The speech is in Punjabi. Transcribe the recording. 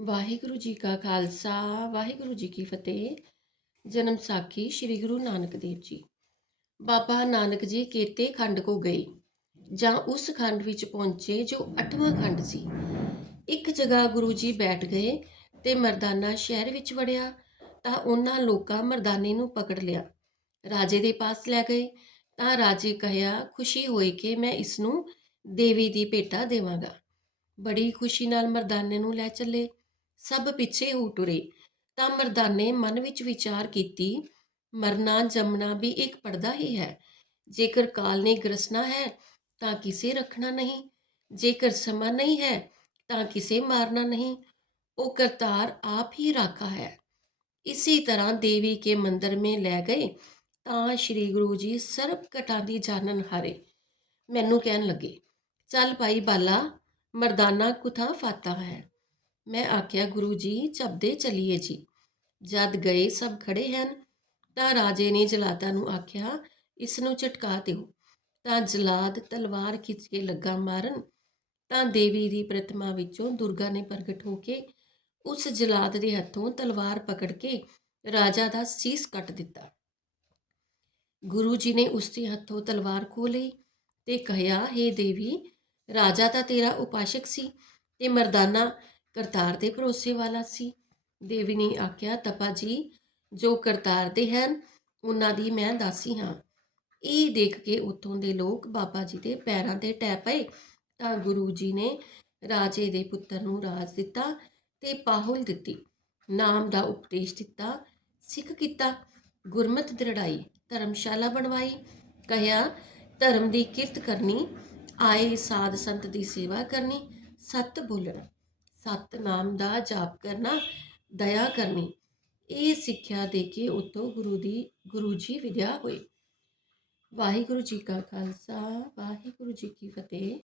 ਵਾਹਿਗੁਰੂ ਜੀ ਕਾ ਖਾਲਸਾ, ਵਾਹਿਗੁਰੂ ਜੀ ਕੀ ਫਤਿਹ। ਜਨਮ ਸਾਖੀ ਸ੍ਰੀ ਗੁਰੂ ਨਾਨਕ ਦੇਵ ਜੀ। ਬਾਬਾ ਨਾਨਕ ਜੀ ਕੇਤੇ ਖੰਡ ਕੋ ਗਏ, ਜਾਂ ਉਸ ਖੰਡ ਵਿੱਚ ਪਹੁੰਚੇ ਜੋ ਅੱਠਵਾਂ ਖੰਡ ਸੀ। ਇੱਕ ਜਗ੍ਹਾ ਗੁਰੂ ਜੀ ਬੈਠ ਗਏ ਤੇ ਮਰਦਾਨਾ ਸ਼ਹਿਰ ਵਿੱਚ ਵੜਿਆ, ਤਾਂ ਉਹਨਾਂ ਲੋਕਾਂ ਮਰਦਾਨੇ ਨੂੰ ਪਕੜ ਲਿਆ। ਰਾਜੇ ਦੇ ਪਾਸ ਲੈ ਗਏ, ਤਾਂ ਰਾਜੇ ਕਹਿਆ, ਖੁਸ਼ੀ ਹੋਈ ਕਿ ਮੈਂ ਇਸ ਨੂੰ ਦੇਵੀ ਦੀ ਭੇਟਾ ਦੇਵਾਂਗਾ। ਬੜੀ ਖੁਸ਼ੀ ਨਾਲ ਮਰਦਾਨੇ ਨੂੰ ਲੈ ਚੱਲੇ। ਸਭ ਪਿੱਛੇ ਹੋ ਟੁਰੇ। ਤਾਂ ਮਰਦਾਨੇ ਮਨ ਵਿੱਚ ਵਿਚਾਰ ਕੀਤੀ, ਮਰਨਾ ਜੰਮਣਾ ਵੀ ਇੱਕ ਪਰਦਾ ਹੀ ਹੈ। ਜੇਕਰ ਕਾਲ ਨੇ ਗਰਸਣਾ ਹੈ, ਤਾਂ ਕਿਸੇ ਰੱਖਣਾ ਨਹੀਂ। ਜੇਕਰ ਸਮਾਂ ਨਹੀਂ ਹੈ, ਤਾਂ ਕਿਸੇ ਮਾਰਨਾ ਨਹੀਂ। ਉਹ ਕਰਤਾਰ ਆਪ ਹੀ ਰਾਖਾ ਹੈ। ਇਸੇ ਤਰ੍ਹਾਂ ਦੇਵੀ ਕੇ ਮੰਦਰ ਮੇ ਲੈ ਗਏ, ਤਾਂ ਸ੍ਰੀ ਗੁਰੂ ਜੀ ਸਰਬ ਕਟਾਂ ਦੀ ਜਾਣਨ ਹਾਰੇ। ਮੈਨੂੰ ਕਹਿਣ ਲੱਗੇ, ਚੱਲ ਭਾਈ ਬਾਲਾ, ਮਰਦਾਨਾ ਕੁਥਾ ਫਾਤਾ ਹੈ। ਮੈਂ ਆਖਿਆ, ਗੁਰੂ ਜੀ ਚੱਬਦੇ ਚਲੀਏ ਜੀ। ਜਦ ਗਏ ਸਭ ਖੜੇ ਹਨ, ਤਾਂ ਰਾਜੇ ਨੇ ਜਲਾਦਾਂ ਨੂੰ ਆਖਿਆ, ਇਸ ਨੂੰ ਝਟਕਾ ਦਿਓ। ਤਾਂ ਜਲਾਦ ਤਲਵਾਰ ਖਿੱਚ ਕੇ ਲੱਗਾ ਮਾਰਨ। ਤਾਂ ਦੇਵੀ ਦੀ ਪ੍ਰਤਿਮਾ ਵਿੱਚੋਂ ਦੁਰਗਾ ਨੇ ਪ੍ਰਗਟ ਹੋ ਕੇ ਉਸ ਜਲਾਦ ਦੇ ਹੱਥੋਂ ਤਲਵਾਰ ਪਕੜ ਕੇ ਰਾਜਾ ਦਾ ਸੀਸ ਕੱਟ ਦਿੱਤਾ। ਗੁਰੂ ਜੀ ਨੇ ਉਸ ਦੇ ਹੱਥੋਂ ਤਲਵਾਰ ਖੋਹ ਲਈ ਤੇ ਕਹਿਆ हे ਦੇਵੀ, ਰਾਜਾ ਤਾਂ ਤੇਰਾ ਉਪਾਸ਼ਕ ਸੀ ਤੇ ਮਰਦਾਨਾ ਕਰਤਾਰ ਦੇ ਭਰੋਸੇ ਵਾਲਾ ਸੀ। ਦੇਵੀ ਨੇ ਆਖਿਆ, ਤਪਾ ਜੀ, ਜੋ ਕਰਤਾਰ ਦੇ ਹਨ, ਉਹਨਾਂ ਦੀ ਮੈਂ ਦਾਸੀ ਹਾਂ। ਇਹ ਦੇਖ ਕੇ ਉੱਥੋਂ ਦੇ ਲੋਕ ਬਾਬਾ ਜੀ ਦੇ ਪੈਰਾਂ ਤੇ ਟੈ ਪਏ। ਤਾਂ ਗੁਰੂ ਜੀ ਨੇ ਰਾਜੇ ਦੇ ਪੁੱਤਰ ਨੂੰ ਰਾਜ ਦਿੱਤਾ ਤੇ ਪਾਹੁਲ ਦਿੱਤੀ। ਨਾਮ ਦਾ ਉਪਦੇਸ਼ ਦਿੱਤਾ, ਸਿੱਖ ਕੀਤਾ, ਗੁਰਮਤ ਦ੍ਰਿੜਾਈ, ਧਰਮਸ਼ਾਲਾ ਬਣਵਾਈ। ਕਹਿਆ ਧਰਮ ਦੀ ਕਿਰਤ ਕਰਨੀ, ਆਏ ਸਾਧ ਸੰਤ ਦੀ ਸੇਵਾ ਕਰਨੀ, ਸਤ ਬੋਲਣਾ। ਸਤ ਨਾਮ ਦਾ ਜਾਪ ਕਰਨਾ, ਦਇਆ ਕਰਨੀ। ਇਹ ਸਿੱਖਿਆ ਦੇ ਕੇ ਉਤੋਂ ਗੁਰੂ ਦੀ, ਗੁਰੂ ਜੀ ਵਿਦਿਆ ਹੋਏ। ਵਾਹਿਗੁਰੂ ਜੀ ਕਾ ਖਾਲਸਾ, ਵਾਹਿਗੁਰੂ ਜੀ ਕੀ ਫਤਿਹ।